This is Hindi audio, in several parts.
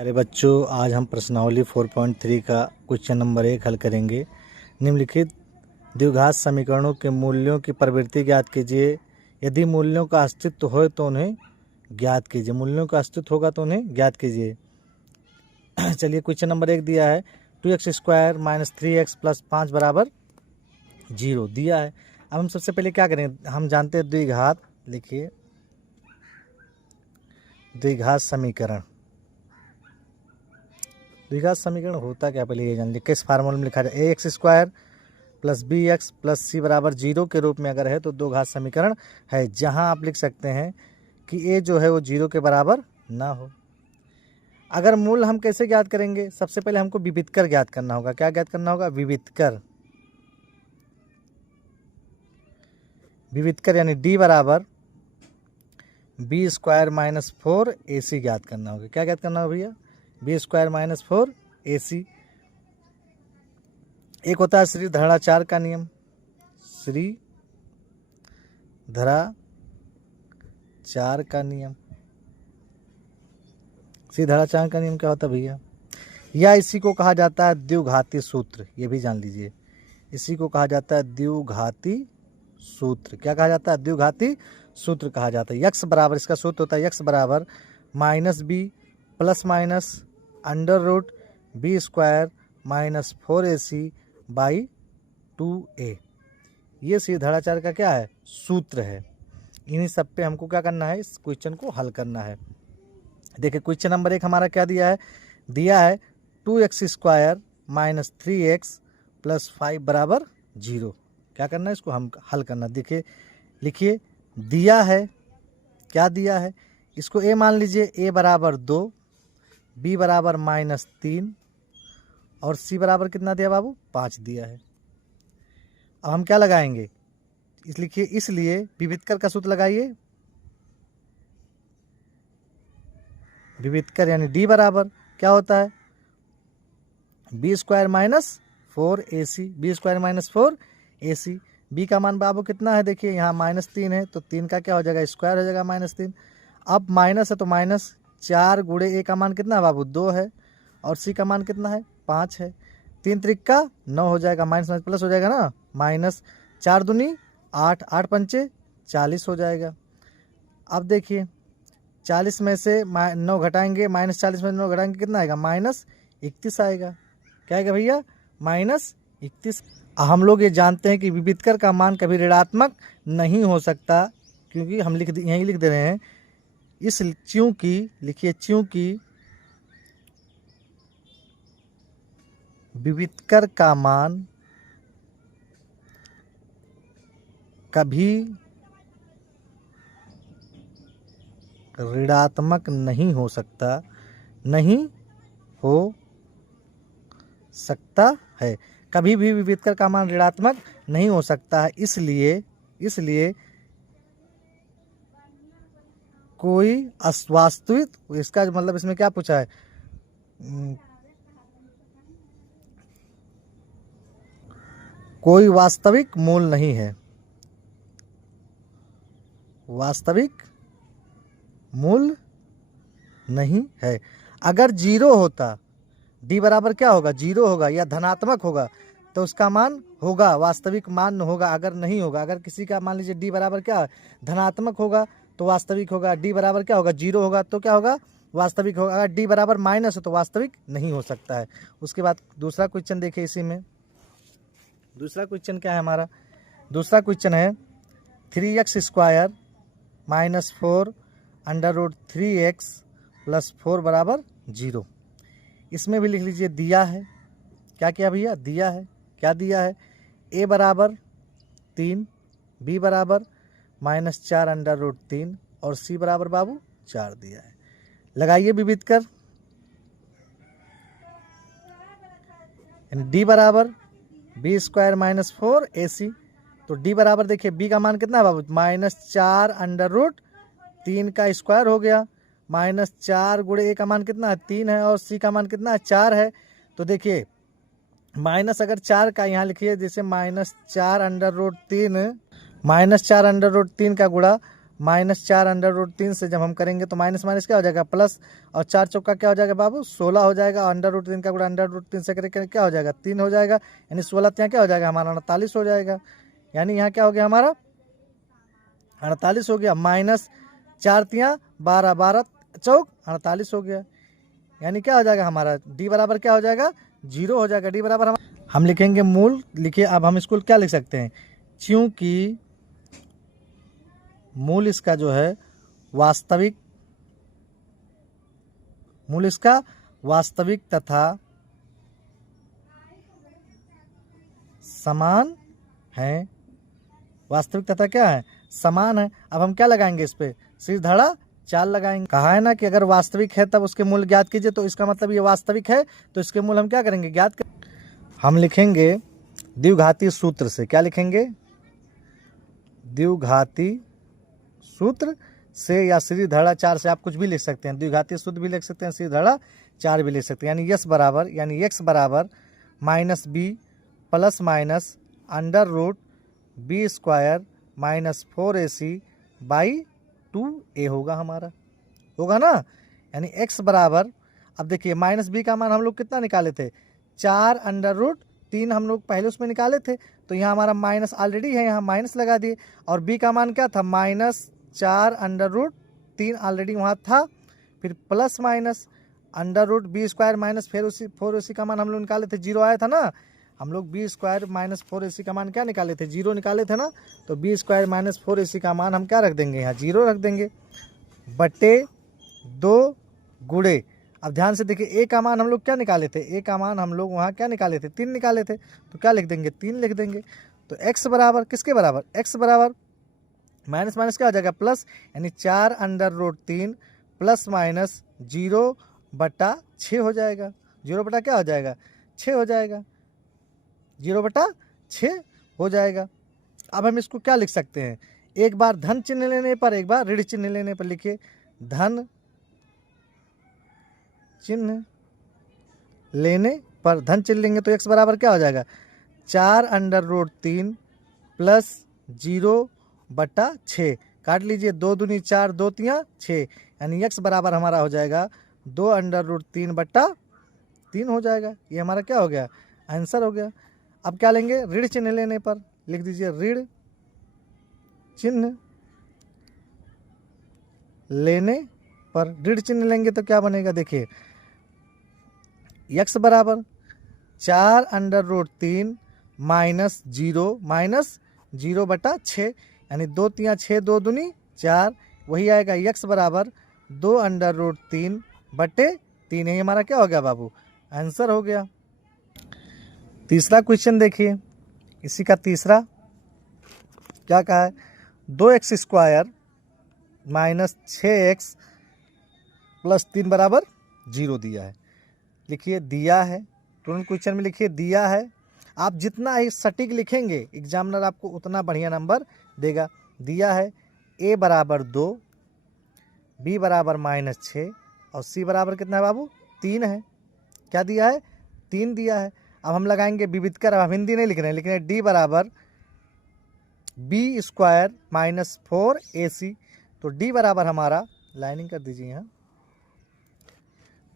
अरे बच्चों, आज हम प्रश्नावली 4.3 का क्वेश्चन नंबर 1 हल करेंगे। निम्नलिखित द्विघात समीकरणों के मूल्यों की प्रवृत्ति ज्ञात कीजिए। यदि मूल्यों का अस्तित्व हो तो उन्हें ज्ञात कीजिए। मूल्यों का अस्तित्व होगा तो उन्हें ज्ञात कीजिए। चलिए, क्वेश्चन नंबर 1 दिया है 2x² - 3x + 5 = 0 दिया है। अब हम सबसे पहले क्या करेंगे, हम जानते हैं द्विघात। लिखिए, द्विघात समीकरण। द्विघात समीकरण होता क्या, पहले ये जान लीजिए। किस फार्मूले में लिखा जाए? ax² + bx + c = 0 के रूप में अगर है तो दो घात समीकरण है, जहां आप लिख सकते हैं कि a जो है वो 0 के बराबर ना हो। अगर मूल हम कैसे ज्ञात करेंगे? सबसे पहले हमको विविधकर ज्ञात करना होगा। क्या ज्ञात करना होगा? विविधकर। विविधकर यानी d = b² - 4ac ज्ञात करना होगा। क्या ज्ञात करना होगा भैया? b² - 4ac। एक होता है श्रीधराचार्य का नियम। श्रीधराचार्य का नियम। श्रीधराचार्य का नियम क्या होता है भैया? या इसी को कहा जाता है द्विघाती सूत्र। ये भी जान लीजिए, इसी को कहा जाता है द्विघाती सूत्र। क्या कहा जाता है? द्विघाती सूत्र कहा जाता है। यक्स बराबर, इसका सूत्र होता है यक्स बराबर -b ± √b² - 4ac/2a। ये श्रीधराचार्य का क्या है? सूत्र है। इन्हीं सब पे हमको क्या करना है? इस क्वेश्चन को हल करना है। देखिए, क्वेश्चन नंबर 1 हमारा क्या दिया है? दिया है 2x² - 3x + 5 = 0। क्या करना है? इसको हम हल करना। देखिए, लिखिए, दिया है, क्या दिया है? इसको a मान लीजिए। a = 2, b = -3 और c बराबर कितना दिया बाबू? 5 दिया है। अब हम क्या लगाएंगे? लिखिए, इसलिए विविधकर का सूत्र लगाइए। विविधकर यानी d बराबर क्या होता है? b² - 4ac। b² - 4ac। b का मान बाबू कितना है? देखिए, यहाँ -3 है तो 3 का क्या हो जाएगा? स्क्वायर हो जाएगा -3। अब माइनस है तो -4 × a का मान कितना है बाबू? 2 है। और c का मान कितना है? 5 है। 3 त्रिक का 9 हो जाएगा, माइनस में प्लस हो जाएगा ना। -4 दूनी 8, 8 पंचे 40 हो जाएगा। अब देखिए, 40 में से 9 घटाएंगे, -40 में 9 घटाएंगे, कितना आएगा? -31 आएगा। क्या आएगा भैया? -31। हम लोग ये जानते हैं कि विविधकर का मान कभी ऋणात्मक नहीं हो सकता, क्योंकि हम यहीं लिख दे रहे हैं। चूंकि, लिखिए, चूंकि विविधकर का मान कभी ऋणात्मक नहीं हो सकता, नहीं हो सकता है। कभी भी विविधकर का मान ऋणात्मक नहीं हो सकता है। इसलिए कोई अवास्तविक, इसका मतलब इसमें क्या पूछा है? कोई वास्तविक मूल नहीं है। वास्तविक मूल नहीं है। अगर 0 होता, d बराबर क्या होगा? 0 होगा या धनात्मक होगा तो उसका मान होगा, वास्तविक मान होगा। अगर नहीं होगा, अगर किसी का मान लीजिए d बराबर क्या है? धनात्मक होगा तो वास्तविक होगा। d बराबर क्या होगा? 0 होगा तो क्या होगा? वास्तविक होगा। अगर d बराबर माइनस हो तो वास्तविक नहीं हो सकता है। उसके बाद दूसरा क्वेश्चन देखिए। इसी में दूसरा क्वेश्चन क्या है हमारा? दूसरा क्वेश्चन है 3x² - 4 √3x + 4 = 0। इसमें भी लिख लीजिए, दिया है। क्या किया भैया? दिया है। क्या दिया है? a = 3, b = -4 √3 और c बराबर बाबू 4 दिया है। लगाइए विविधकर। d बराबर b² - 4ac। तो d बराबर, देखिए, b का मान कितना है बाबू? -4 √3 का स्क्वायर हो गया। -4 × a का मान कितना है? 3 है। और c का मान कितना है? 4 है। तो देखिए, माइनस अगर 4 का यहाँ लिखिए, जैसे -4 √3 का गुणा -4 √3 से जब हम करेंगे तो माइनस माइनस क्या हो जाएगा प्लस, और 4 चौका क्या हो जाएगा बाबू 16 हो जाएगा, और √3 का गुणा √3 से करेंगे क्या हो जाएगा 3 हो जाएगा, यानी 16 यहाँ क्या हो जाएगा हमारा 48 हो जाएगा। यानी यहाँ क्या हो गया हमारा 48 हो गया, -4 तियाँ 12, 12 चौक 48 हो गया। यानी क्या हो जाएगा हमारा डी बराबर क्या हो जाएगा 0 हो जाएगा। डी बराबर हम लिखेंगे मूल, लिखिए अब हम इसको क्या लिख सकते हैं, क्योंकि मूल इसका जो है वास्तविक, मूल इसका वास्तविक तथा समान है, वास्तविक तथा क्या है समान है। अब हम क्या लगाएंगे इस पे सीध धड़ा चाल लगाएंगे। कहा है ना कि अगर वास्तविक है तब उसके मूल ज्ञात कीजिए, तो इसका मतलब ये वास्तविक है तो इसके मूल हम क्या करेंगे ज्ञात कर। हम लिखेंगे द्विघाती सूत्र से, क्या लिखेंगे द्विघाती सूत्र से, या सीधी धड़ा 4 से आप कुछ भी लिख सकते हैं, द्विघाती सूत्र भी लिख सकते हैं, सीधी धड़ा 4 भी लिख सकते हैं। यानी यस बराबर, यानी x बराबर -b plus minus √b² -4ac/2a होगा हमारा, होगा ना। यानी x बराबर, अब देखिए -b का मान हम लोग कितना निकाले थे 4√3 हम लोग पहले उसमें निकाले थे, तो यहाँ हमारा माइनस ऑलरेडी है, यहाँ माइनस लगा दिए। और b का मान क्या था -4√3 ऑलरेडी वहाँ था, फिर प्लस माइनस √b² फिर उसी 4ac का मान हम लोग निकाले थे 0 आया था ना, हम लोग b² -4ac का मान क्या निकाले थे 0 निकाले थे ना, तो b² -4ac का मान हम क्या रख देंगे यहाँ 0 रख देंगे बटे 2 गुणे। अब ध्यान से देखिए a का मान हम लोग क्या निकाले थे, a का मान हम लोग वहाँ क्या निकाले थे 3 निकाले थे, तो क्या लिख देंगे 3 लिख देंगे। तो x बराबर किसके बराबर, x बराबर माइनस माइनस क्या हो जाएगा प्लस, यानी 4√3 प्लस माइनस 0/6 हो जाएगा, 0 बटा क्या हो जाएगा 6 हो जाएगा, 0/6 हो जाएगा। अब हम इसको क्या लिख सकते हैं, एक बार धन चिन्ह लेने पर एक बार ऋण चिन्ह लेने पर, लिखिए धन चिन्ह लेने पर, धन चिन्ह लेंगे तो x बराबर क्या हो जाएगा 4√3 प्लस 0/6, काट लीजिए 2 दूनी 4 2 तियाँ 6, यानी x बराबर हमारा हो जाएगा 2√3/3 हो जाएगा। ये हमारा क्या हो गया आंसर हो गया। अब क्या लेंगे ऋण चिन्ह लेने पर, लिख दीजिए ऋण चिन्ह लेने पर, ऋण चिन्ह लेंगे तो क्या बनेगा देखिए x बराबर 4√3 -0/6, यानी 2 तियाँ 6 2 दूनी 4, वही आएगा x बराबर 2√3/3। यही हमारा क्या हो गया बाबू आंसर हो गया। तीसरा क्वेश्चन देखिए, इसी का तीसरा क्या कहा है 2x² -6x + 3 बराबर 0 दिया है। लिखिए दिया है, तुरंत क्वेश्चन में लिखिए दिया है। आप जितना ही सटीक लिखेंगे एग्जामिनर आपको उतना बढ़िया नंबर देगा। दिया है a बराबर 2, b बराबर -6 और c बराबर कितना है बाबू 3 है। क्या दिया है 3 दिया है। अब हम लगाएंगे विविधकर, अब हम हिंदी नहीं लिख रहे हैं, लिख रहे हैं d बराबर b² -4ac, तो d बराबर हमारा लाइनिंग कर दीजिए यहाँ,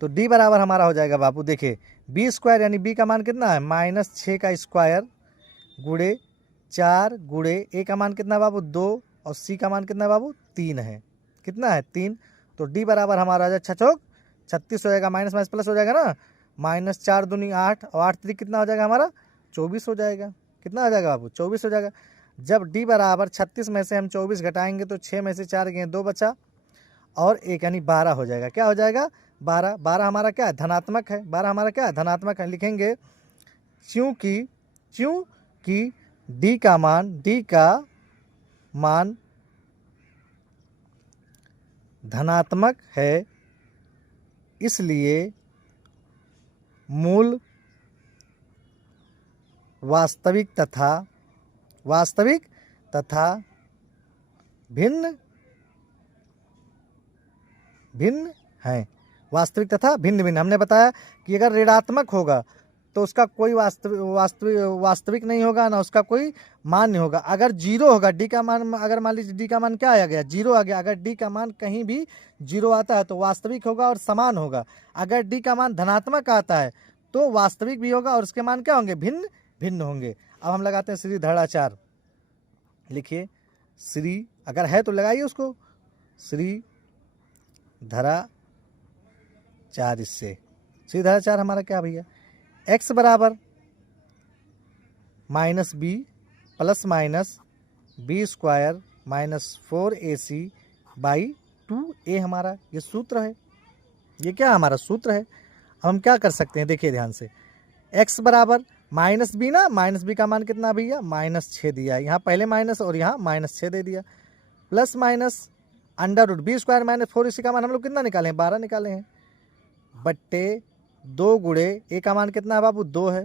तो d बराबर हमारा हो जाएगा बाबू देखिए b² यानी b का मान कितना है -6 का स्क्वायर गुणे 4 गुणे a का मान कितना है बाबू 2 और c का मान कितना है बाबू 3 है, कितना है 3, तो d बराबर हमारा हो जाएगा 6 चौक 36 हो जाएगा, माइनस माइनस प्लस हो जाएगा ना, -4 दूनी 8 और 8 3 कितना हो जाएगा हमारा 24 हो जाएगा। कितना हो जाएगा बाबू 24 हो जाएगा। जब d बराबर 36 में से हम 24 घटाएंगे तो 6 में से 4 गए 2 बचा और 1 यानी 12 हो जाएगा। क्या हो जाएगा 12, 12 हमारा क्या है धनात्मक है, 12 हमारा क्या है धनात्मक है। लिखेंगे क्योंकि d का मान धनात्मक है, इसलिए मूल वास्तविक तथा भिन्न है। वास्तविक तथा भिन्न भिन्न, हमने बताया कि अगर ऋणात्मक होगा तो उसका कोई वास्तविक नहीं होगा, ना उसका कोई मान नहीं होगा। अगर जीरो होगा, डी का मान, अगर मान लीजिए डी का मान क्या आ गया, जीरो आ गया, अगर डी का मान कहीं भी जीरो आता है तो वास्तविक होगा और समान होगा। अगर डी का मान धनात्मक आता है तो वास्तविक भी होगा और उसके मान क्या होंगे, भिन्न भिन्न होंगे। अब हम लगाते हैं श्री धराचार। लिखिए श्री, अगर है तो लगाइए उसको, श्री धराचार। इससे श्री धराचार हमारा क्या भैया, x बराबर minus B plus minus B square minus 4ac by 2a हमारा ये सूत्र है। ये क्या हमारा सूत्र है। अब हम क्या कर सकते हैं, देखिए ध्यान से, x बराबर माइनस बी ना, माइनस बी का मान कितना भैया, -6 दिया है, यहाँ पहले माइनस और यहाँ -6 दे दिया, plus minus under root B square minus 4ac का मान हम लोग कितना निकाले हैं, 12 निकाले हैं, बट्टे 2 गुणे ए का मान कितना है बाबू, 2 है,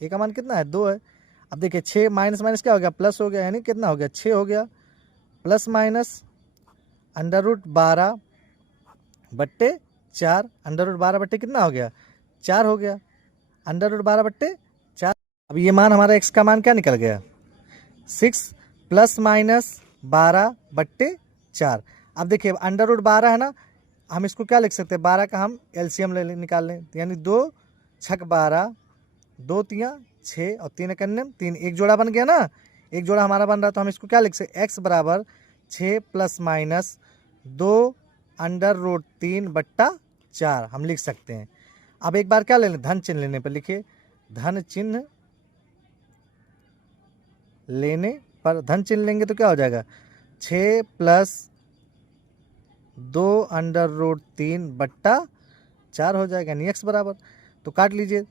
ए का मान कितना है, 2 है। अब देखिए 6 माइनस माइनस क्या हो गया, प्लस हो गया, यानी कितना हो गया, 6 हो गया, प्लस माइनस अंडर रूट 12 बट्टे 4, अंडर रूट 12 बट्टे कितना हो गया, 4 हो गया, अंडर रूट 12 बट्टे 4। अब ये मान हमारा x का मान क्या निकल गया, 6 प्लस माइनस 12 बट्टे 4। अब देखिए अंडर रूट 12 है ना, हम इसको क्या लिख सकते हैं, 12 का हम एलसीएम निकाल लें, यानी 2 छक 12, 2 तियाँ 6 और 3 एकन्यम 3, एक जोड़ा बन गया ना, एक जोड़ा हमारा बन रहा है। तो हम इसको क्या लिख सकते, x बराबर 6 प्लस माइनस 2 अंडर रूट 3 बट्टा 4 हम लिख सकते हैं। अब एक बार क्या ले लें, धन चिन्ह लेने पर लिखिए, धन चिन्ह लेने पर, धन चिन्ह लेंगे तो क्या हो जाएगा, 6 प्लस 2 अंडर रूट 3 बट्टा 4 हो जाएगा, यानी x बराबर, तो काट लीजिए,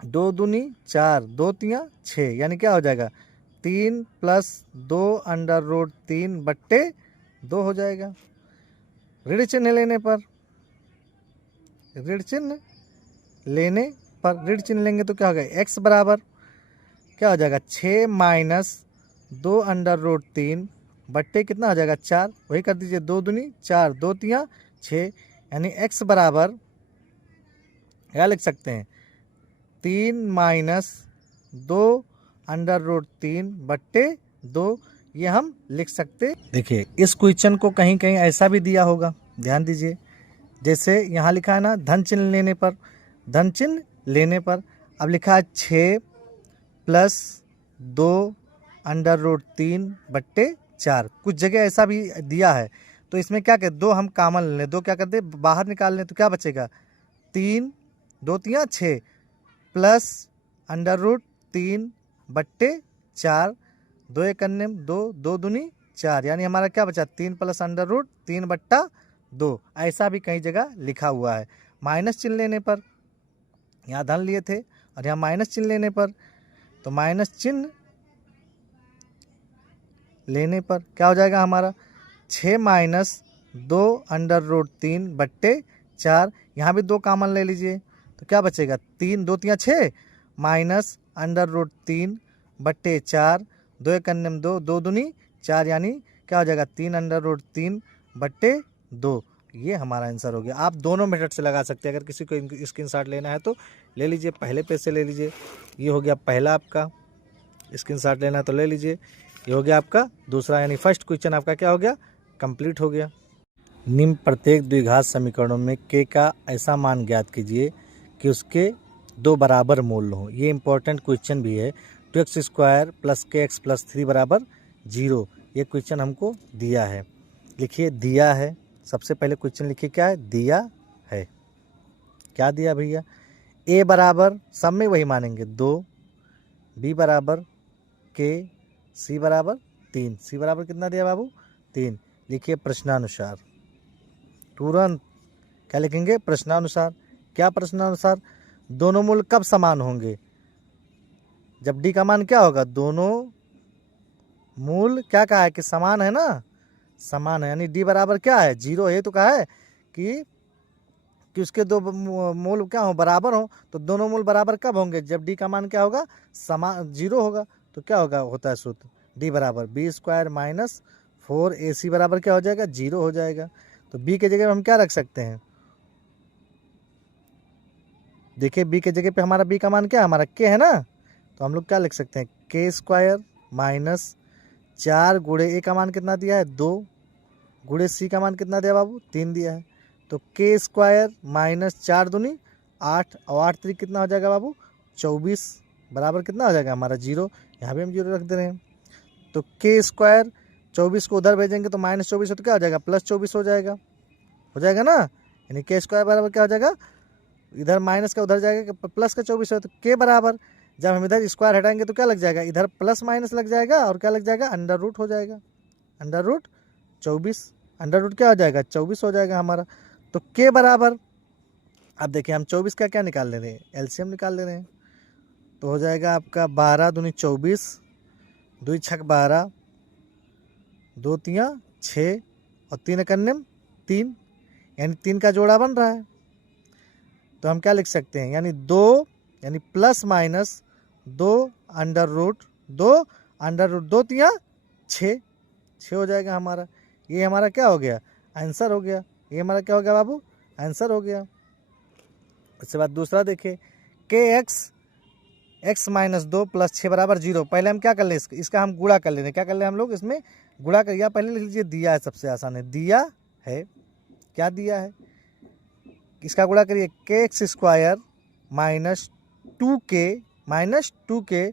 2 दूनी 4, 2 तियाँ 6, यानी क्या हो जाएगा, 3 प्लस 2 अंडर रूट 3 बट्टे 2 हो जाएगा। ऋण चिन्ह लेने पर, ऋण चिन्ह लेने पर, ऋण चिन्ह लेंगे तो क्या होगा, x बराबर क्या हो जाएगा, 6 माइनस 2 अंडर रूट 3 बट्टे कितना हो जाएगा, 4, वही कर दीजिए, 2 दूनी 4, 2 तियाँ 6, यानी x बराबर क्या लिख सकते हैं, 3 माइनस 2 अंडर रूट 3 बट्टे 2, ये हम लिख सकते। देखिए इस क्वेश्चन को कहीं कहीं ऐसा भी दिया होगा, ध्यान दीजिए, जैसे यहाँ लिखा है ना, धन चिन्ह लेने पर, धन चिन्ह लेने पर, अब लिखा है 6 प्लस 2 अंडर रूट 3 बट्टे 4, कुछ जगह ऐसा भी दिया है। तो इसमें क्या कहते, 2 हम कॉमन ले लें, 2 क्या करते बाहर निकाल लें, तो क्या बचेगा, 3 2 तियाँ 6 प्लस अंडर रूट 3 बट्टे 4, 2 एकन्यम 2, 2 दूनी 4, यानी हमारा क्या बचा, 3 प्लस अंडर रूट 3 बट्टा 2, ऐसा भी कई जगह लिखा हुआ है। माइनस चिन्ह लेने पर, यहाँ धन लिए थे और यहाँ माइनस चिन्ह लेने पर, तो माइनस चिन्ह लेने पर क्या हो जाएगा हमारा, 6 माइनस 2 अंडर रूट 3 बट्टे 4, यहाँ भी 2 कॉमन ले लीजिए, तो क्या बचेगा, 3 2 तियाँ 6 माइनस अंडर रूट 3 बट्टे 4, 2 एकन्यम 2, 2 दूनी 4, यानी क्या हो जाएगा, 3 अंडर रूट 3 बट्टे 2, ये हमारा आंसर हो गया। आप दोनों मेथड से लगा सकते हैं, अगर किसी को स्क्रीनशॉट लेना है तो ले लीजिए, पहले पेज से ले लीजिए, ये हो गया पहला आपका, स्क्रीनशॉट लेना है तो ले लीजिए, ये हो गया आपका दूसरा, यानी फर्स्ट क्वेश्चन आपका क्या हो गया, कंप्लीट हो गया। निम्न प्रत्येक द्विघात समीकरणों में k का ऐसा मान ज्ञात कीजिए कि उसके 2 बराबर मूल हों। ये इंपॉर्टेंट क्वेश्चन भी है, 2x² प्लस kx प्लस 3 बराबर 0, ये क्वेश्चन हमको दिया है। लिखिए दिया है, सबसे पहले क्वेश्चन लिखिए क्या है, दिया है, क्या दिया भैया, a बराबर सब में वही मानेंगे 2, b बराबर k, c बराबर 3, c बराबर कितना दिया बाबू, 3। लिखिए प्रश्नानुसार, तुरंत क्या लिखेंगे, प्रश्नानुसार। क्या प्रश्नानुसार, दोनों मूल कब समान होंगे, जब d का मान क्या होगा, दोनों मूल क्या कहा है कि समान है ना, समान है, यानी d बराबर क्या है, 0 है, तो कहा है कि उसके 2 मूल क्या हो, बराबर हो, तो दोनों मूल बराबर कब होंगे, जब d का मान क्या होगा, समान 0 होगा, तो क्या होगा, होता है सूत्र, d बराबर b² माइनस 4ac बराबर क्या हो जाएगा, 0 हो जाएगा। तो b के जगह हम क्या रख सकते हैं, देखिए बी के जगह पे हमारा बी का मान क्या है, हमारा के है ना, तो हम लोग क्या लिख सकते हैं, के स्क्वायर माइनस 4 गुणे ए का मान कितना दिया है 2, गुणे सी का मान कितना दिया बाबू 3 दिया है, तो के स्क्वायर माइनस 4 दूनी 8 और 8 3 कितना हो जाएगा बाबू 24 बराबर कितना हो जाएगा हमारा 0, यहाँ भी हम 0 रख दे रहे हैं। तो के स्क्वायर 24 को उधर भेजेंगे तो -24 हो तो क्या हो जाएगा +24 हो जाएगा ना, यानी के स्क्वायर बराबर क्या हो जाएगा, इधर माइनस का उधर जाएगा प्लस का 24 है, तो के बराबर जब हम इधर स्क्वायर हटाएंगे तो क्या लग जाएगा, इधर प्लस माइनस लग जाएगा और क्या लग जाएगा अंडर रूट हो जाएगा, अंडर रूट 24, अंडर रूट क्या हो जाएगा 24 हो जाएगा हमारा। तो के बराबर अब देखिए हम 24 का क्या निकाल ले रहे हैं, एलसीएम निकाल ले रहे हैं, तो हो जाएगा आपका 12 दूनी 24, 2 छक 12, 2 तियाँ 6 और 3 कन्यम 3, यानी 3 का जोड़ा बन रहा है। तो हम क्या लिख सकते हैं, यानी 2 यानी प्लस माइनस 2 अंडर रूट 2 तियाँ 6 हो जाएगा हमारा। ये हमारा क्या हो गया आंसर हो गया, ये हमारा क्या हो गया बाबू आंसर हो गया। उसके बाद दूसरा देखिए के एक्स माइनस 2 प्लस 6 बराबर 0। पहले हम क्या कर लें, इसका हम गुणा कर लेंगे, क्या कर लें हम लोग इसमें गुणा कर, या पहले लिख लीजिए दिया है, सबसे आसान है, दिया है, क्या दिया है, इसका गुणा करिए के x square minus 2k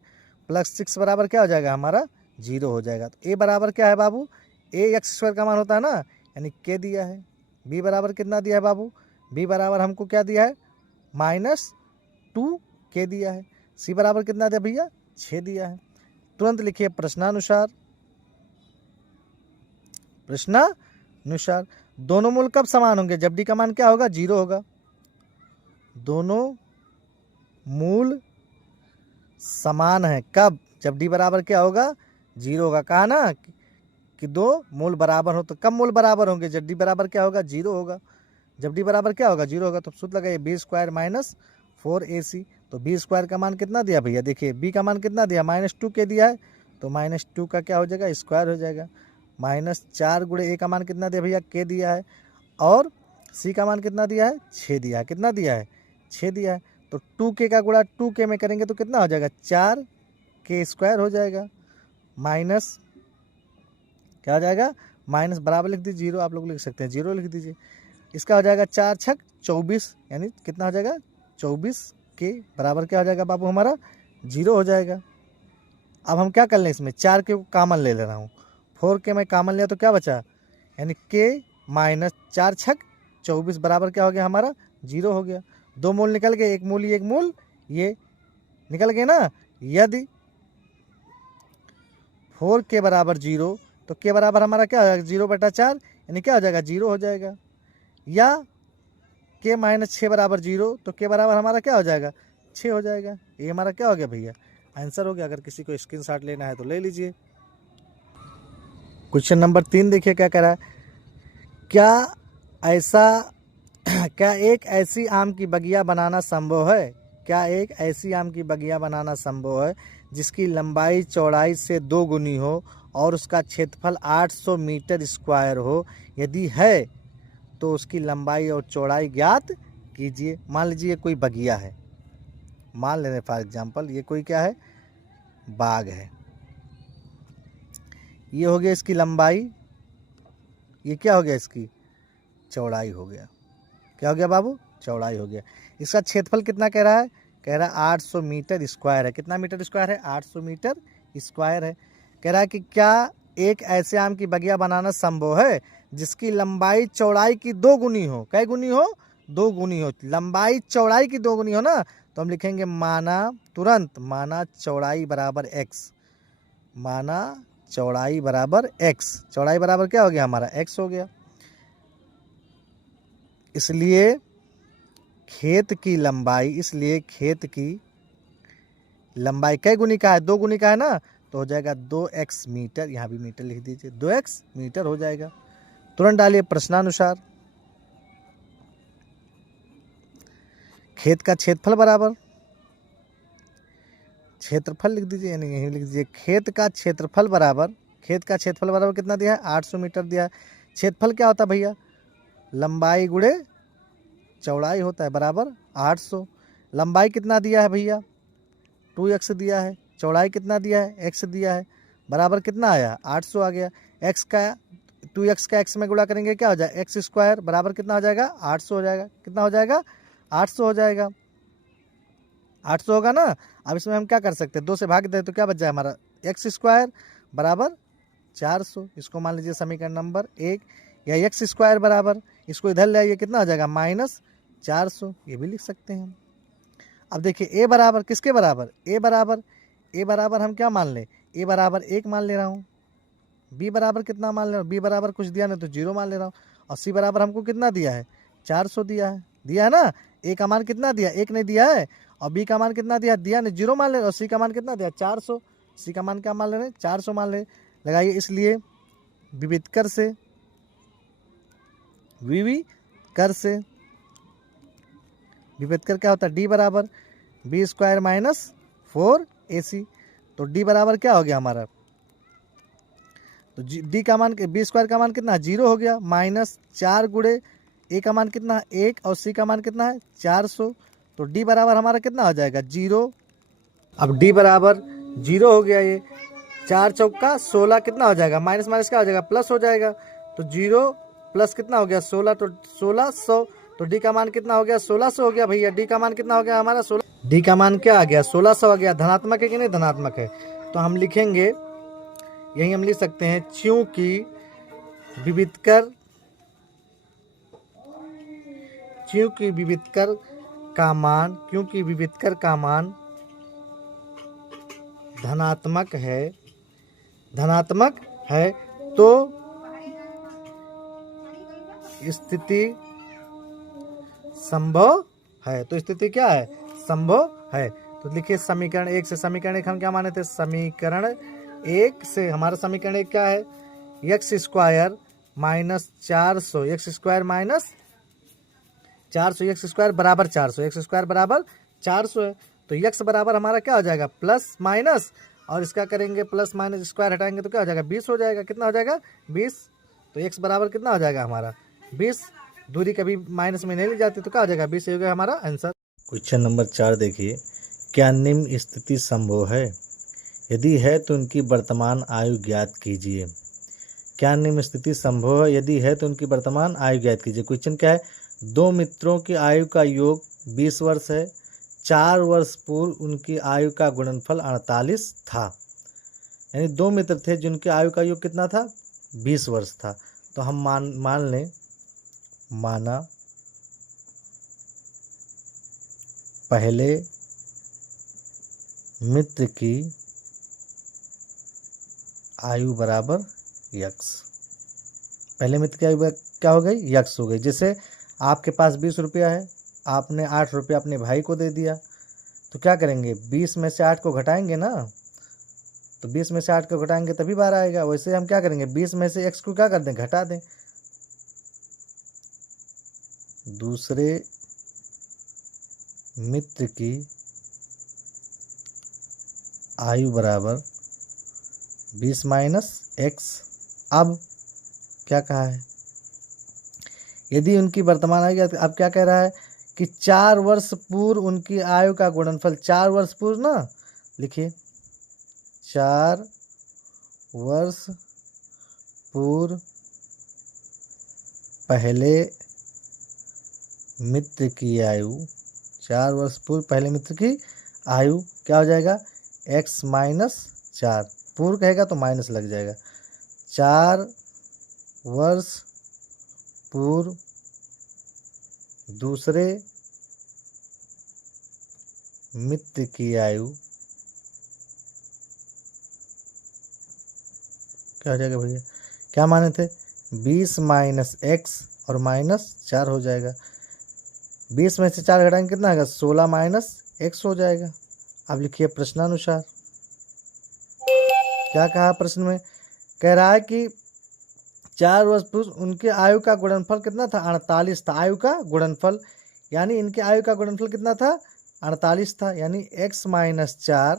plus 6 बराबर क्या हो जाएगा हमारा 0 हो जाएगा। तो ए बराबर क्या है बाबू, ए एक्स स्क्वायर का मान होता है ना, यानी के दिया है। बी बराबर कितना दिया है बाबू, बी बराबर हमको क्या दिया है -2k दिया है। सी बराबर कितना दिया भैया 6 दिया है। तुरंत लिखिए प्रश्नानुसार, प्रश्नानुसार दोनों मूल कब समान होंगे, जब डी का मान क्या होगा 0 होगा। दोनों मूल समान है कब, जब डी बराबर क्या होगा 0 होगा। कहा ना कि दो मूल बराबर हो, तो कब मूल बराबर होंगे, जब डी बराबर क्या होगा 0 होगा। जब डी बराबर क्या होगा 0 होगा, तो सूत्र लगाइए बी स्क्वायर माइनस 4ac। तो बी स्क्वायर का मान कितना दिया भैया, देखिए बी का मान कितना दिया -2k दिया है, तो -2 का क्या हो जाएगा स्क्वायर हो जाएगा। -4 गुणे ए का मान कितना दिया भैया के दिया है, और सी का मान कितना दिया है 6 दिया है, कितना दिया है 6 दिया है। तो 2k का गुणा 2k में करेंगे तो कितना हो जाएगा 4k स्क्वायर हो जाएगा, माइनस क्या हो जाएगा माइनस बराबर लिख दीजिए 0, आप लोग लिख सकते हैं 0 लिख दीजिए। इसका हो जाएगा 4 छक 24, यानी कितना हो जाएगा 24 के बराबर क्या हो जाएगा बाबू हमारा 0 हो जाएगा। अब हम क्या कर लें, इसमें 4 के कॉमन ले रहा हूँ, 4 के मैं कॉमन लिया तो क्या बचा, यानी के माइनस 4 छक 24 बराबर क्या हो गया हमारा 0 हो गया। 2 मूल निकल गए, एक मूल ये निकल गए ना। यदि 4 के बराबर 0 तो के बराबर हमारा क्या हो जाएगा 0/4, यानी क्या हो जाएगा 0 हो जाएगा। या के -6 बराबर 0 तो के बराबर हमारा क्या हो जाएगा 6 हो जाएगा। ये हमारा क्या हो गया भैया आंसर हो गया। अगर किसी को स्क्रीनशॉट लेना है तो ले लीजिए। क्वेश्चन नंबर 3 देखिए क्या कह रहा है, क्या एक ऐसी आम की बगिया बनाना संभव है, क्या एक ऐसी आम की बगिया बनाना संभव है जिसकी लंबाई चौड़ाई से 2 गुनी हो और उसका क्षेत्रफल 800 मीटर स्क्वायर हो। यदि है तो उसकी लंबाई और चौड़ाई ज्ञात कीजिए। मान लीजिए कोई बगिया है, मान लेने फॉर एग्जांपल ये कोई क्या है बाग है, ये हो गया इसकी लंबाई, ये क्या हो गया इसकी चौड़ाई हो गया, क्या हो गया बाबू चौड़ाई हो गया। इसका क्षेत्रफल कितना कह रहा है, कह रहा है 800 मीटर स्क्वायर है। कितना मीटर स्क्वायर है 800 मीटर स्क्वायर है। कह रहा है कि क्या एक ऐसे आम की बगिया बनाना संभव है जिसकी लंबाई चौड़ाई की 2 गुनी हो। कै गुनी हो 2 गुनी हो, लंबाई चौड़ाई की 2 गुनी हो ना, तो हम लिखेंगे माना चौड़ाई बराबर x, माना चौड़ाई बराबर x, चौड़ाई बराबर क्या हो गया हमारा x हो गया। इसलिए खेत की लंबाई कै गुनी का है 2 गुनी का है ना, तो हो जाएगा 2x मीटर, यहाँ भी मीटर लिख दीजिए 2x मीटर हो जाएगा। तुरंत डालिए प्रश्नानुसार, खेत का क्षेत्रफल बराबर क्षेत्रफल लिख दीजिए, यानी यही लिख दीजिए खेत का क्षेत्रफल बराबर कितना दिया है 800 मीटर दिया है। क्षेत्रफल क्या होता है भैया लंबाई गुणे चौड़ाई होता है बराबर 800, लंबाई कितना दिया है भैया, 2x दिया है, चौड़ाई कितना दिया है, x दिया है, बराबर कितना आया, 800 आ गया। x का 2x का x में गुणा करेंगे क्या हो जाएगा, एक्स स्क्वायर बराबर कितना हो जाएगा, 800 हो जाएगा। कितना हो जाएगा, 800 हो जाएगा, 800 होगा ना। अब इसमें हम क्या कर सकते हैं, 2 से भाग दें तो क्या बच जाए हमारा, एक्स स्क्वायर बराबर 400। इसको मान लीजिए समीकरण नंबर 1, या एक्स स्क्वायर बराबर, इसको इधर ले आइए, कितना हो जाएगा, -400, ये भी लिख सकते हैं हम। अब देखिए ए बराबर किसके बराबर, ए बराबर हम क्या मान लें, ए बराबर 1 मान ले रहा हूँ, बी बराबर कितना मान ले रहा हूँ, बी बराबर कुछ दिया नहीं तो 0 मान ले रहा हूँ, और सी बराबर हमको कितना दिया है, 400 दिया है ना। ए का मान कितना दिया, 1 नहीं दिया है, और बी का मान कितना दिया नहीं, 0 मान ले, और सी का मान कितना दिया, 400। सी का मान क्या मान ले रहे हैं, 400 मान ले, लगाइए। इसलिए विविधकर क्या होता है, डी बराबर बी स्क्वायर माइनस 4ac। तो डी बराबर क्या हो गया हमारा, तो डी का मान, बी स्क्वायर का मान कितना, 0 हो गया, -4 गुणे ए का मान कितना है, 1, और सी का मान कितना है, 400। तो डी बराबर हमारा कितना हो जाएगा, 0। अब डी बराबर 0 हो गया, ये 4 चौका 16 कितना हो जाएगा, माइनस माइनस क्या हो जाएगा, प्लस हो जाएगा। तो 0 प्लस कितना हो गया, 16, तो 1600। तो डी का मान कितना हो गया, 1600 हो गया भैया। डी का मान कितना हो गया हमारा, 16। डी का मान क्या आ गया, 1600 आ गया। धनात्मक है कि नहीं, धनात्मक है। तो हम लिखेंगे, यही हम लिख सकते हैं, चूंकि विविधकर का मान धनात्मक है तो स्थिति संभव है। तो स्थिति क्या है, संभव है। तो लिखिए समीकरण 1 से, समीकरण 1 हम क्या माने थे, समीकरण 1 से हमारा समीकरण 1 क्या है, x square minus 400, x square minus 400, x square बराबर 400, एक्स स्क्वायर बराबर 400 है। तो एक्स बराबर हमारा क्या हो जाएगा, प्लस माइनस, और इसका करेंगे प्लस माइनस स्क्वायर हटाएंगे तो क्या हो जाएगा, 20 हो जाएगा। कितना हो जाएगा, 20। तो एक्स बराबर कितना हो जाएगा हमारा, 20। दूरी कभी माइनस में नहीं ली जाती, तो क्या हो जाएगा, 20 हो गया हमारा आंसर। क्वेश्चन नंबर 4 देखिए, क्या निम्न स्थिति संभव है, यदि है तो उनकी वर्तमान आयु ज्ञात कीजिए। क्या निम्न स्थिति संभव है, यदि है तो उनकी वर्तमान आयु ज्ञात कीजिए। क्वेश्चन क्या है, 2 मित्रों की आयु का योग 20 वर्ष है, 4 वर्ष पूर्व उनकी आयु का गुणनफल 48 था। यानी 2 मित्र थे जिनकी आयु का योग कितना था, 20 वर्ष था। तो हम मान लें, माना पहले मित्र की आयु बराबर यक्स। पहले मित्र की आयु क्या हो गई, यक्स हो गई। जैसे आपके पास 20 रुपया है, आपने 8 रुपया अपने भाई को दे दिया, तो क्या करेंगे, 20 में से 8 को घटाएंगे ना, तो 20 में से 8 को घटाएंगे तभी 12 आएगा। वैसे हम क्या करेंगे, 20 में से x को क्या कर दें, घटा दें। दूसरे मित्र की आयु बराबर 20 माइनस x। अब क्या कहा है, यदि उनकी वर्तमान आयु, अब क्या कह रहा है कि 4 वर्ष पूर्व उनकी आयु का गुणनफल, 4 वर्ष पूर्व ना, लिखिए 4 वर्ष पूर्व पहले मित्र की आयु, 4 वर्ष पूर्व पहले मित्र की आयु क्या हो जाएगा, x माइनस 4। पूर्व कहेगा तो माइनस लग जाएगा। 4 वर्ष पूर्व दूसरे मित्र की आयु क्या हो जाएगा भैया, क्या माने थे, 20 माइनस x और माइनस 4 हो जाएगा। 20 में से 4 घटाएंगे कितना आएगा, 16 माइनस x हो जाएगा। अब लिखिए प्रश्नानुसार क्या कहा प्रश्न में, कह रहा है कि 4 वर्ष पूर्व उनके आयु का गुणनफल कितना था, 48 था। आयु का गुणनफल यानी इनके आयु का गुणनफल कितना था, 48 था। यानी x माइनस 4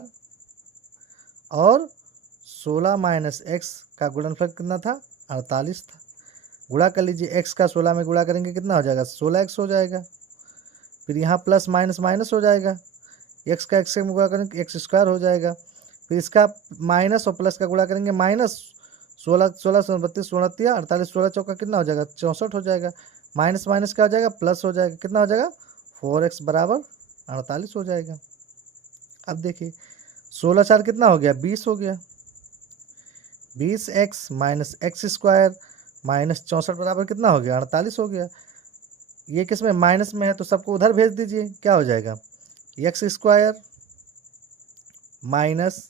और 16 माइनस x का गुणनफल कितना था, 48 था। गुणा कर लीजिए, x का 16 में गुणा करेंगे कितना हो जाएगा, 16x हो जाएगा। फिर यहाँ प्लस माइनस माइनस हो जाएगा, एक्स का एक्स से गुणा करेंगे एक्स स्क्वायर हो जाएगा, फिर इसका माइनस और प्लस का गुणा करेंगे माइनस, 16 16 32 16 48 16 चौका कितना हो जाएगा 64 हो जाएगा, माइनस माइनस क्या हो जाएगा प्लस हो जाएगा, कितना हो जाएगा 4x बराबर 48 हो जाएगा। अब देखिए 16 4 कितना हो गया 20 हो गया, 20x minus x square minus 64 बराबर कितना हो गया 48 हो गया। ये किस में माइनस में है तो सबको उधर भेज दीजिए, क्या हो जाएगा एक्स स्क्वायर माइनस,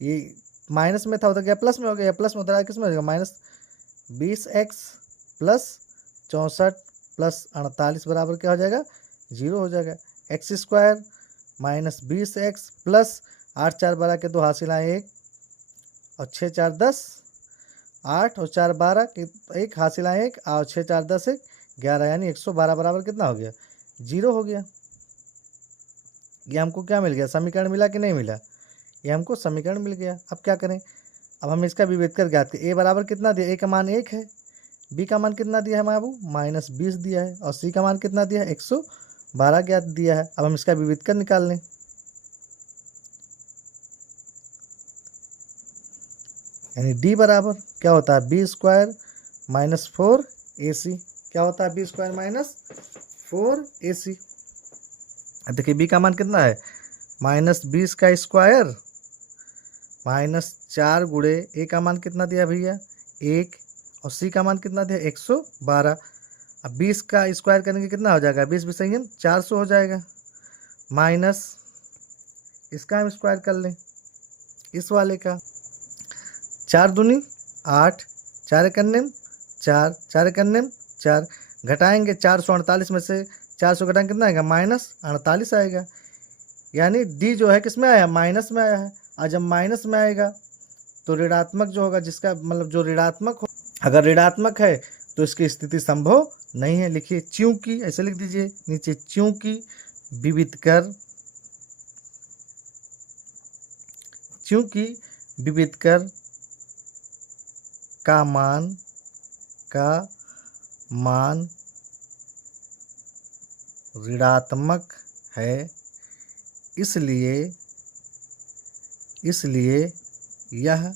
ये माइनस में था उधर गया प्लस में हो गया, प्लस में उधर आया किस में हो जाएगा माइनस 20x प्लस 64 प्लस 48 बराबर क्या हो जाएगा 0 हो जाएगा। X square minus 20x plus 8 4 12 के 2 हासिल आए 1 और 6 4 10 8 और 4 12 के 1 हासिल आए 1 और 6 4 10 1 11 यानी 112 बराबर कितना हो गया 0 हो गया। ये हमको क्या मिल गया समीकरण मिला कि नहीं मिला, ये हमको समीकरण मिल गया। अब क्या करें, अब हम इसका विभेदकर ज्ञात करें। ए बराबर कितना दिया, ए का मान 1 है, बी का मान कितना दिया है बाबू -20 दिया है और सी का मान कितना दिया है 112 ज्ञात दिया है। अब हम इसका विभेदकर निकाल लें, यानी डी बराबर क्या होता है बी स्क्वायर माइनस 4ac, क्या होता है बी स्क्वायर माइनस 4ac। देखिए बी का मान कितना है -20 का स्क्वायर माइनस 4 गुणे ए का मान कितना दिया भैया 1 और सी का मान कितना दिया 112। अब 20 का स्क्वायर करेंगे कितना हो जाएगा 20 20 400 हो जाएगा, माइनस इसका हम स्क्वायर कर लें इस वाले का, 4 दूनी 8 4 एकन्ने 4 4 एकन्ने 4, घटाएंगे 448 में से 400 घटाएंगे कितना आएगा -48 आएगा। यानी डी जो है किस में आया माइनस में आया है, और जब माइनस में आएगा तो ऋणात्मक जो होगा जिसका मतलब जो ऋणात्मक हो, अगर ऋणात्मक है तो इसकी स्थिति संभव नहीं है। लिखिए चूंकि, ऐसे लिख दीजिए नीचे, चूंकि विविधकर का मान ऋणात्मक है, इसलिए यह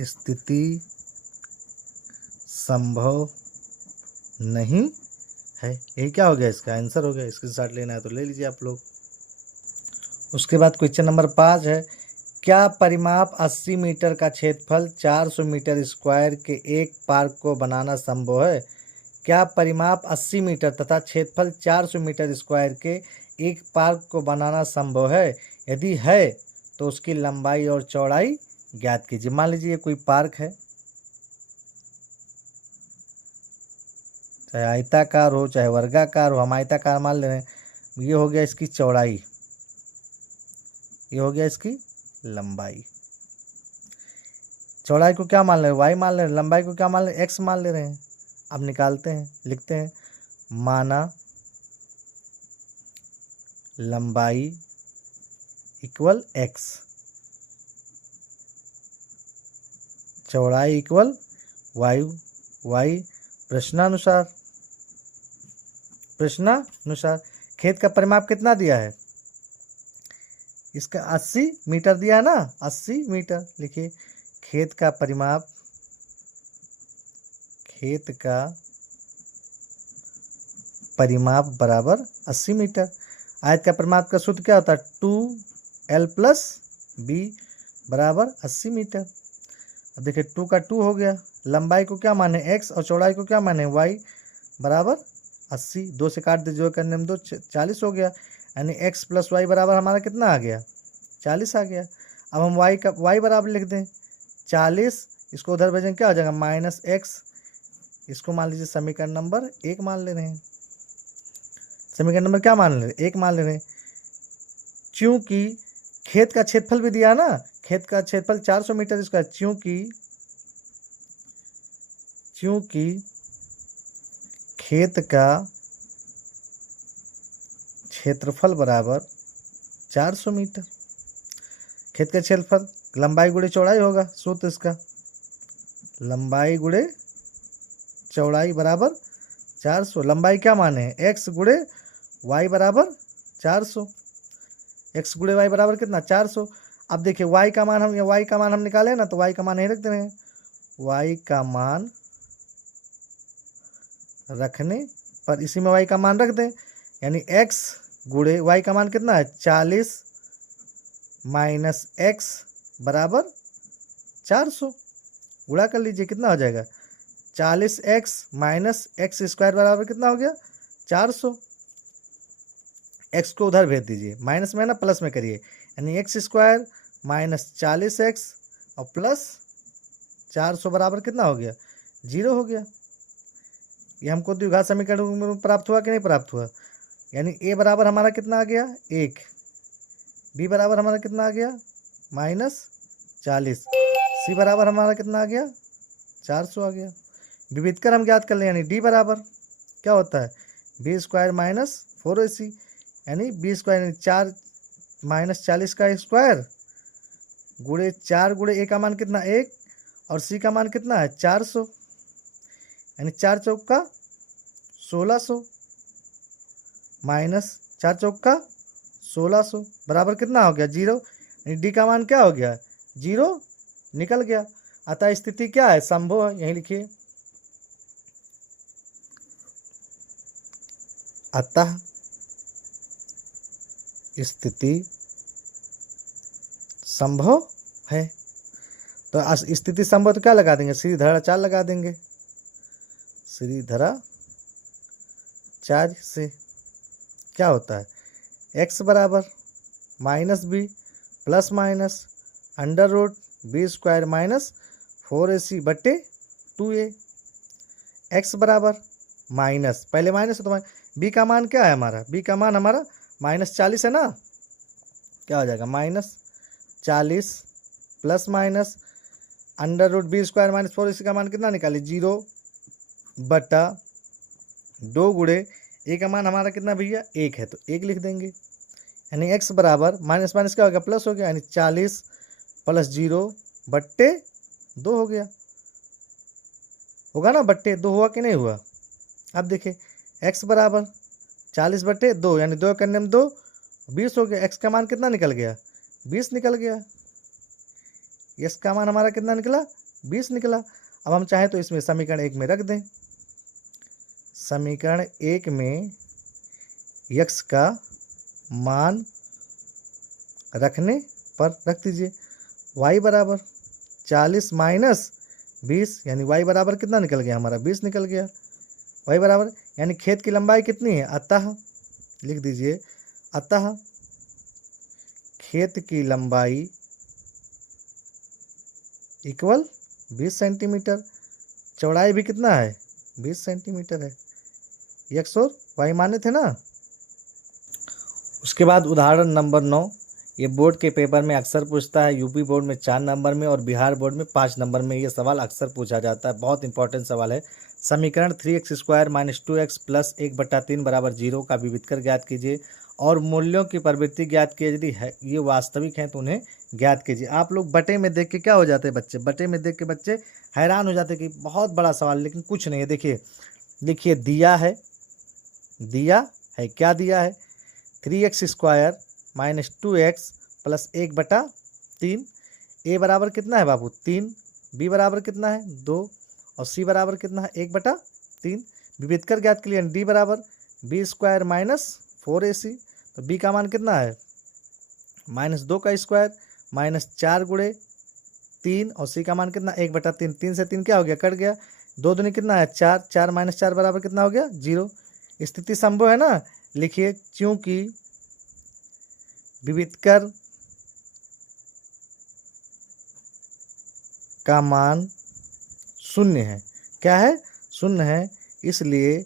स्थिति संभव नहीं है। यही क्या हो गया इसका आंसर हो गया, स्क्रीनशॉट लेना है तो ले लीजिए आप लोग। उसके बाद क्वेश्चन नंबर 5 है, क्या परिमाप 80 मीटर का क्षेत्रफल 400 मीटर स्क्वायर के एक पार्क को बनाना संभव है। क्या परिमाप 80 मीटर तथा क्षेत्रफल 400 मीटर स्क्वायर के एक पार्क को बनाना संभव है, यदि है तो उसकी लंबाई और चौड़ाई ज्ञात कीजिए। मान लीजिए कोई पार्क है, चाहे आयताकार हो चाहे वर्गाकार हो, हम आयताकार मान ले रहे हैं, ये हो गया इसकी चौड़ाई, ये हो गया इसकी लंबाई। चौड़ाई को क्या मान ले रहे हैं y मान ले रहे हैं, लंबाई को क्या मान ले रहे हैं x मान ले रहे हैं। अब निकालते हैं, लिखते हैं माना लंबाई इक्वल x, चौड़ाई इक्वल y। प्रश्नानुसार खेत का परिमाप कितना दिया है, इसका 80 मीटर दिया है ना, 80 मीटर। लिखिए खेत का परिमाप बराबर 80 मीटर। आयत का परिमाप का सूत्र क्या होता है 2l + b बराबर 80 मीटर। अब देखिए 2 का 2 हो गया, लंबाई को क्या माने x और चौड़ाई को क्या माने y बराबर 80। 2 से काट दे, जो करने में 2 40 हो गया, यानी x + y बराबर हमारा कितना आ गया 40 आ गया। अब हम y बराबर लिख दें 40, इसको उधर भेजेंगे क्या हो जाएगा -x, इसको मान लीजिए समीकरण नंबर 1 मान ले रहे हैं। समीकरण नंबर क्या मान ले रहे हैं 1 मान ले रहे हैं। चूंकि खेत का क्षेत्रफल भी दिया ना, खेत का क्षेत्रफल 400 मीटर स्क्वायर, चूंकि खेत का क्षेत्रफल बराबर 400 मीटर, खेत का क्षेत्रफल लंबाई गुणे चौड़ाई होगा, सूत्र इसका लंबाई गुणे चौड़ाई बराबर 400। लंबाई क्या माने हैं, एक्स गुणे वाई बराबर 400। एक्स गुणे वाई बराबर कितना 400। अब देखिए वाई का मान हम निकाले ना, तो वाई का मान यही रख दे रहे हैं। वाई का मान रखने पर इसी में वाई का मान रख दें, यानी एक्स गुणे वाई का मान कितना है 40 माइनस एक्स बराबर 400। गुणा कर लीजिए, कितना हो जाएगा 40x माइनस एक्स स्क्वायर बराबर कितना हो गया 400। एक्स को उधर भेज दीजिए, माइनस में ना प्लस में करिए, यानी एक्स स्क्वायर माइनस 40x और प्लस 400 बराबर कितना हो गया 0 हो गया। ये हमको द्विघात समीकरण में प्राप्त हुआ कि नहीं प्राप्त हुआ, यानी ए बराबर हमारा कितना आ गया 1, बी बराबर हमारा कितना आ गया -40, सी बराबर हमारा कितना आ गया 400 आ गया। विविधकर हम ज्ञात कर लें, यानी डी बराबर क्या होता है बी स्क्वायर माइनस 4ac, यानी बी स्क्वायर यानी 4 माइनस 40 का स्क्वायर गुणे 4 गुणे ए का मान कितना 1 और सी का मान कितना है 400, यानी 4 चौक का 1600 माइनस 4 चौक का 1600 बराबर कितना हो गया 0, यानी डी का मान क्या हो गया 0 निकल गया। अतः स्थिति क्या है संभव है, यही लिखिए। अतः स्थिति संभव है, तो स्थिति संभव तो क्या लगा देंगे सीधी धारा 4 लगा देंगे। सीधी धारा 4 से क्या होता है x बराबर minus B plus minus under root B square minus 4ac बट्टे 2a। x बराबर माइनस, पहले माइनस है तो b का मान क्या है हमारा, b का मान हमारा -40 है ना, क्या हो जाएगा -40 plus minus under root B square minus 4ac का मान कितना निकालिए 0 बटा 2 गुणे ए का मान हमारा कितना भैया 1 है, तो 1 लिख देंगे, यानी x बराबर माइनस माइनस क्या हो गया प्लस हो गया, यानी 40 प्लस 0 बट्टे 2 हो गया, होगा ना बट्टे 2 हुआ कि नहीं हुआ। अब देखिए x बराबर 40 बट्टे 2, यानी 2 करने में 2 20 हो गया। x का मान कितना निकल गया 20 निकल गया, x का मान हमारा कितना निकला 20 निकला। अब हम चाहें तो इसमें समीकरण 1 में रख दें, समीकरण 1 में x का मान रखने पर रख दीजिए y बराबर 40 माइनस 20, यानी y बराबर कितना निकल गया हमारा 20 निकल गया। y बराबर यानी खेत की लंबाई कितनी है, अतः लिख दीजिए अतः खेत की लंबाई इक्वल 20 सेंटीमीटर, चौड़ाई भी कितना है 20 सेंटीमीटर है। x और y माने थे ना। उसके बाद उदाहरण नंबर 9, ये बोर्ड के पेपर में अक्सर पूछता है, यूपी बोर्ड में 4 नंबर में और बिहार बोर्ड में 5 नंबर में ये सवाल अक्सर पूछा जाता है, बहुत इंपॉर्टेंट सवाल है। समीकरण 3x square minus 2x plus 1/3 बराबर 0 का विविधकर ज्ञात कीजिए और मूल्यों की प्रवृत्ति ज्ञात कीजिए, यदि है ये वास्तविक हैं तो उन्हें ज्ञात कीजिए। आप लोग बटे में देख के क्या हो जाते हैं बच्चे, बटे में देख के बच्चे हैरान हो जाते हैं कि बहुत बड़ा सवाल, लेकिन कुछ नहीं है। देखिए दिया है क्या दिया है 3x square minus 2x plus 1/3, ए बराबर कितना है बाबू 3, बी बराबर कितना है 2 और सी बराबर कितना है 1/3। विविधकर ज्ञात के लिए डी बराबर बी स्क्वायर माइनस 4ac, तो बी का मान कितना है -2 का स्क्वायर माइनस 4 गुणे 3 और सी का मान कितना 1/3, 3 से 3 क्या हो गया कट गया, 2 दूनी कितना है 4, 4 माइनस 4 बराबर कितना हो गया 0। स्थिति संभव है ना, लिखिए क्योंकि विविधकर का मान शून्य है, क्या है शून्य है, इसलिए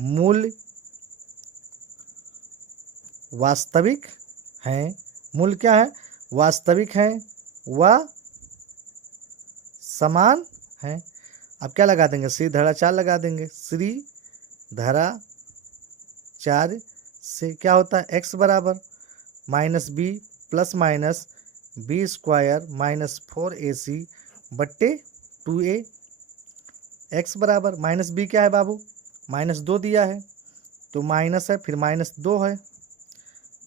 मूल्य वास्तविक हैं। मूल्य क्या है वास्तविक हैं व समान हैं। अब क्या लगा देंगे श्री धारा 4 लगा देंगे, श्री धारा 4 से क्या होता है x बराबर minus B plus minus B square minus 4ac बट्टे 2a। x बराबर माइनस बी क्या है बाबू -2 दिया है तो माइनस है, फिर -2 है,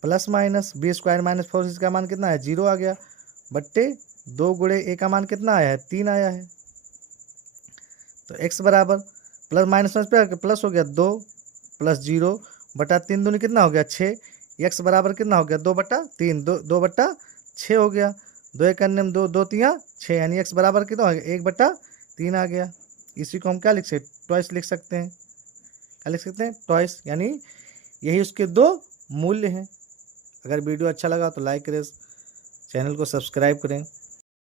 plus minus B square minus 4 इसका मान कितना है 0 आ गया, बट्टे 2 गुणे ए का मान कितना आया है 3 आया है। तो x बराबर प्लस माइनस पे प्लस हो गया 2 प्लस 0 बटा 3 दूनी कितना हो गया 6, x बराबर कितना हो गया 2/3, 2/6 हो गया, 2 एक अन्य में 2, 2 3 6, यानी x बराबर कितना हो गया 1/3 आ गया। इसी को हम क्या लिख सकते हैं, ट्वाइस लिख सकते हैं। क्या लिख सकते हैं, ट्वाइस, यानी यही उसके 2 मूल्य हैं। अगर वीडियो अच्छा लगा तो लाइक करें, चैनल को सब्सक्राइब करें।